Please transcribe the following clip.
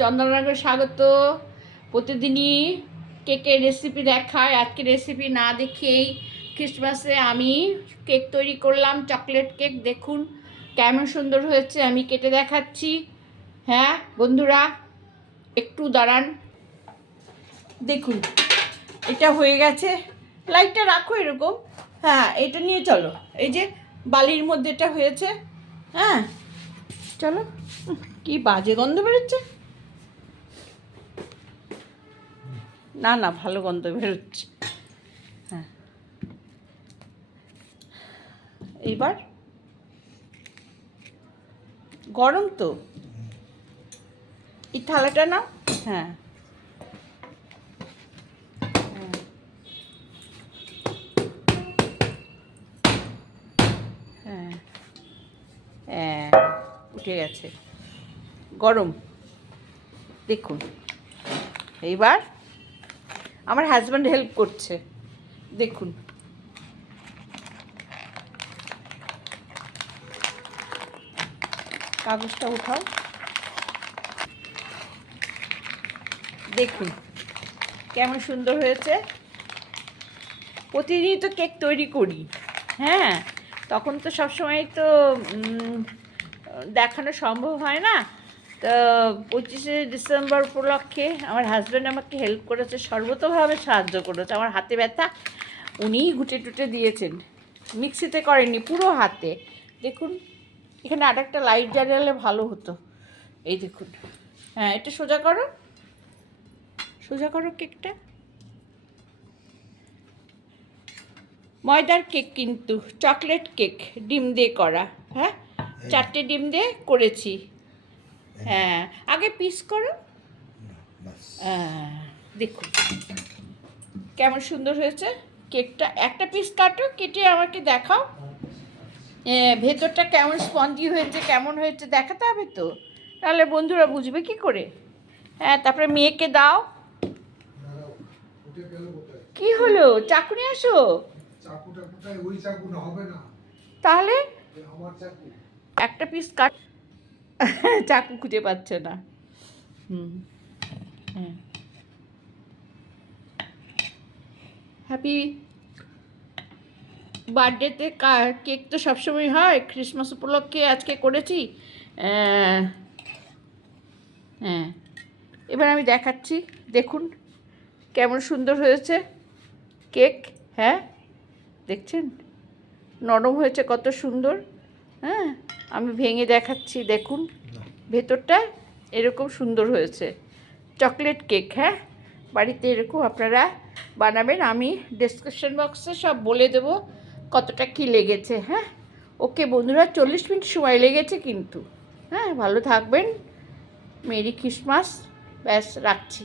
চন্দননগরে স্বাগত। প্রতিদিনই কেকের রেসিপি দেখায়, আজকে রেসিপি না দেখেই ক্রিসমাসে আমি কেক তৈরি করলাম চকলেট কেক দেখুন কেমন সুন্দর হয়েছে, আমি কেটে দেখাচ্ছি। হ্যাঁ বন্ধুরা, একটু দাঁড়ান। দেখুন, এটা হয়ে গেছে। লাইটটা রাখো এরকম। হ্যাঁ এটা নিয়ে চলো। এই যে বালির মধ্যে এটা হয়েছে। হ্যাঁ চলো। কি বাজে গন্ধ বেরোচ্ছে। না না, ভালো গন্ধ বেরোচ্ছে। হ্যাঁ। এইবার গরম তো। এই থালাটা হ্যাঁ হ্যাঁ। হ্যাঁ। হ্যাঁ উঠে গেছে। গরম। দেখুন। এইবার আমার হাজব্যান্ড হেল্প করছে। দেখুন। কাগজটা উঠাও। দেখুন, কেমন সুন্দর হয়েছে। প্রতিদিনই তো কেক তৈরি করি। হ্যাঁ তখন তো সবসময় তো দেখানো সম্ভব হয় না। তো পঁচিশে ডিসেম্বর উপলক্ষে আমার হাজব্যান্ড আমাকে হেল্প করেছে সর্বতভাবে সাহায্য করেছে। আমার হাতে ব্যথা উনিই ঘুটে টুটে দিয়েছেন। মিক্সিতে করেননি পুরো হাতে। দেখুন এখানে আর একটা লাইট জ্বালালে ভালো হতো। এই দেখুন। হ্যাঁ এটা সোজা করো। সোজা করো কেকটা। ময়দার কেক কিন্তু চকলেট কেক ডিম দিয়ে করা। হ্যাঁ চারটে ডিম দিয়ে করেছি। হ্যাঁ আগে পিস করো। দেখুন কেমন সুন্দর হয়েছে। কেকটা একটা পিস কাটো কেটে আমাকে দেখাও। ভেতরটা কেমন স্পঞ্জি হয়েছে কেমন হয়েছে দেখাতে হবে তো। তাহলে বন্ধুরা বুঝবে কি করে? হ্যাঁ তারপরে মেয়েকে দাও। কি হলো? চাকু নিয়ে আসো। তাহলে একটা পিস কাট চাকু খুঁজে পাচ্ছে না। হুম হ্যাঁ। হ্যাপি বার্থডেতে কেক তো সবসময় হয় ক্রিসমাস উপলক্ষে আজকে করেছি। হ্যাঁ। এবার আমি দেখাচ্ছি, দেখুন কেমন সুন্দর হয়েছে কেক হ্যাঁ। দেখছেন? নরম হয়েছে, কত সুন্দর। হ্যাঁ আমি ভেঙে দেখাচ্ছি দেখুন। ভেতরটা এরকম সুন্দর হয়েছে। চকলেট কেক হ্যাঁ? বাড়িতে এরকম আপনারা বানাবেন আমি ডিসক্রিপশন বক্সে সব বলে দেবো কতটা কী লেগেছে হ্যাঁ? ওকে বন্ধুরা চল্লিশ মিনিট সময় লেগেছে কিন্তু। হ্যাঁ ভালো থাকবেন। Merry Christmas. ব্যাস রাখছি।